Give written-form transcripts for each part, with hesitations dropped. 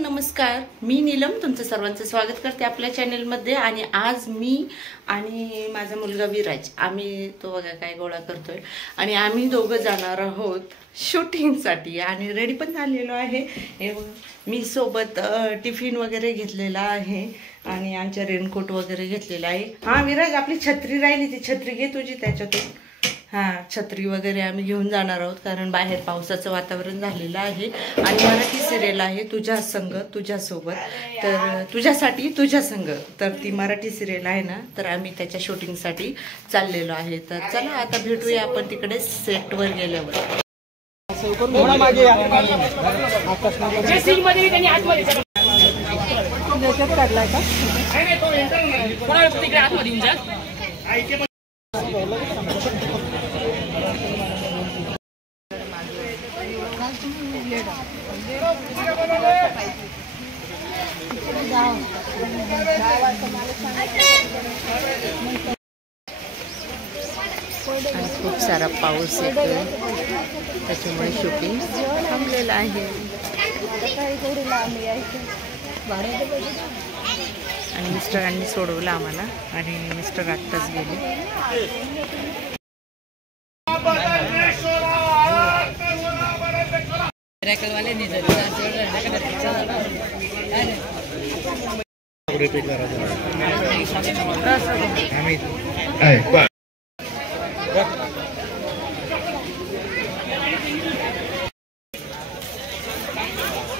नमस्कार, मी नीलम तुमचं सर्वांचं स्वागत करते आपल्या चॅनलमध्ये। आणि आज मी आणि माझा मुलगा विराज आम्ही तो बघा काय गोळा करतोय आणि आम्ही दोघं जाणार आहोत शूटिंगसाठी आणि रेडी पण झालेलो आहे। मी सोबत टिफिन वगैरे घेतलेला आहे आणि आमच्या रेनकोट वगैरे घेतलेला आहे। हां विराज, आपली छत्री राहिली ती छत्री घे तुझी त्याच्यातून। हां, छत्री वगैरे आम्ही घेऊन जाणार आहोत कारण बाहेर पावसाचं वातावरण झालेलं आहे आणि मराठी सिरियल आहे तुझ्या संग तुझ्यासोबत, तर तुझ्यासाठी तुझ्या संग, तर ती मराठी सिरियल आहे ना, तर आम्ही त्याच्या शूटिंगसाठी चाललेलो आहे। तर चला आता भेटूया आपण तिकडे सेटवर गेल्यावर। खूप सारा पाऊस येतोय त्याच्यामुळे शूटिंग थांबलेलं आहे आणि मिस्टरांनी सोडवलं आम्हाला आणि मिस्टर आत्ताच गेले।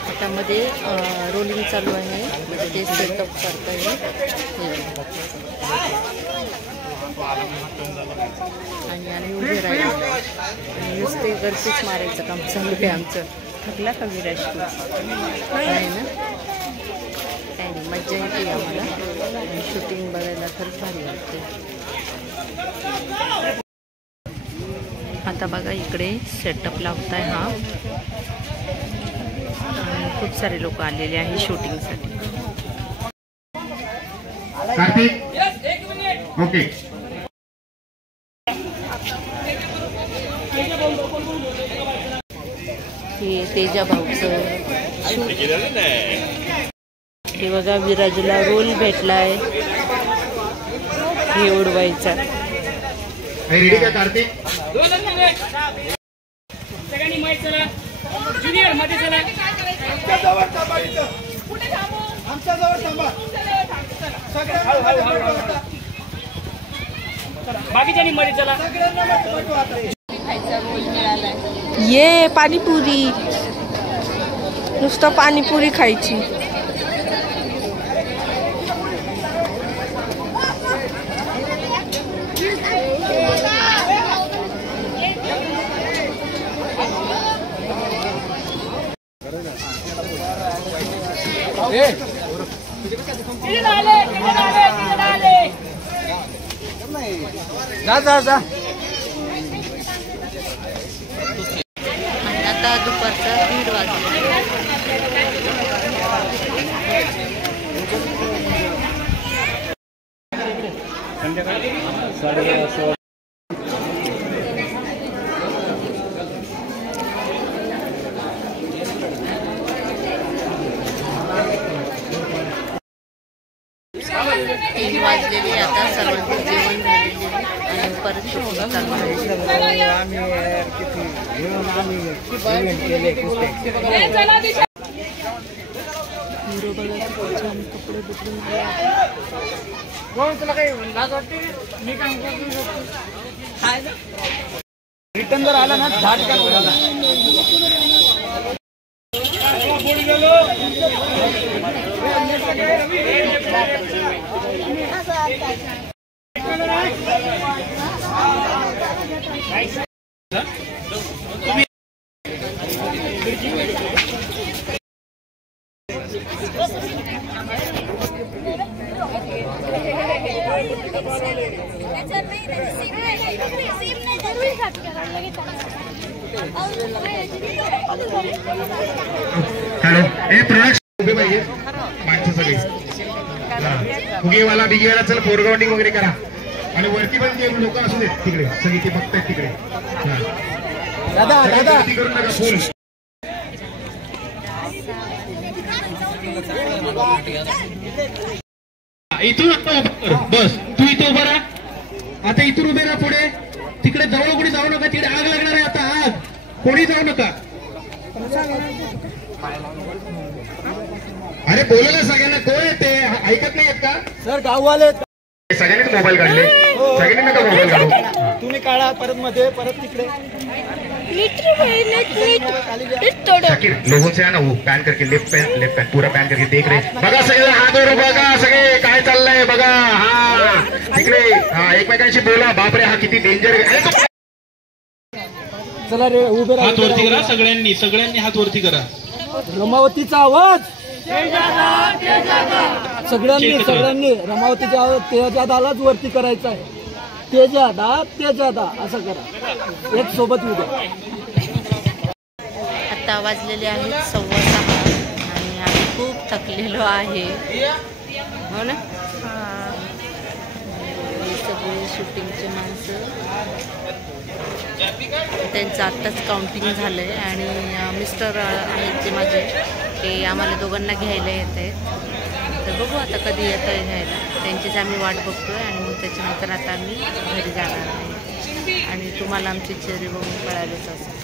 आता मध्ये रोलिंग चालू आहे, म्हणजे ते सेटअप करता येईल आणि आम्ही उभे राहिलो आणि नुसते गरजेच मारायचं काम चालू आहे आमचं। थकला का विराज तू? नाही ना, काही नाही, मज्जा येते आम्हाला आणि शूटिंग बघायला खरंच भारी वाटते। आता बघा इकडे सेटअप लावताय हा आणि खूप सारे लोक आलेले आहे शूटिंगसाठी। ओके, हे तेजा भाऊचं हे बघा, विराजला रोल भेटलाय हे उडवायचा। रेडी का कार्तिक? सगळ्यांनी माहित चला, ज्युनियर मध्ये चला, आमच्या जवळ थांबा, कुठे थांबू? आमच्या जवळ थांबा, सगळ्यांना बाकीच्यांनी मध्ये चला। ये पाणीपुरी, नुसतं पाणीपुरी खायची। जा आता दुपारचा 1:30 वाजले। तीन वाजलेली आता सर्वांचं जेवण झालेले आणि परत शूटिंग चालू आहे। हिरो बघा छान कपडे बदलून रिटर्न जर आला ना झाट का हॅलो, हे प्रोडक्ट उभे पाहिजे माणसं सगळी, फुगेवाला बिगेवाला चल फोरग्राउंडिंग वगैरे करा आणि वरती पण ते लोक असू देत तिकडे सगळी ते बघतायत तिकडे। दादा दादा करून नका फुल इथून आता उभं कर. बस तू इथं उभा राहा. आता इथून उभे राहा. पुढे तिकडे जवळ कोणी जाऊ नका. तिकडे आग लागणार आहे. आता आग. कोणी जाऊ नका. अरे बोलायला सगळ्यांना. कोण येते ऐकत नाही येत का सर गाववाले सगळ्यांनीच मोबाईल काढले. सगळ्यांनी नका मोबाईल काढू. तुम्ही काढा परत मध्ये परत तिकडे शाकिर लोगों से आना वो पैन करके लेफ्ट पैन पूरा पैन करके देख रहे. बघा सगळे हातवर बघा. सगळे काय चाललंय बघा. हा तिकडे हा एकमेकांशी बोला. बापरे हा किती डेंजर आहे. चला रे उभे राहा. हात वरती करा. सगळ्यांनी हात वरती करा. रमावतीचा आवाज सगळ्यांनी रमावतीचा आवाज तेजादालाच वरती करायचा आहे. तेजादा असं करा. एक सोबत उभे. आता वाजलेले आहेत 6:15 आणि आम्ही खूप थकलेलो आहे. हो ना. हे सगळे शूटिंगचे माणसं त्यांचं आत्ताच काउंटिंग झालं आहे आणि मिस्टर आहेत जे माझे ते आम्हाला दोघांना घ्यायला येत आहेत. तर बघू आता कधी येतं आहे घ्यायला. त्यांचीच आम्ही वाट बघतो आहे आणि मग त्याच्यानंतर आता आम्ही घरी जाणार आहे आणि तुम्हाला आमची चेहरे बघून कळालंच असेल.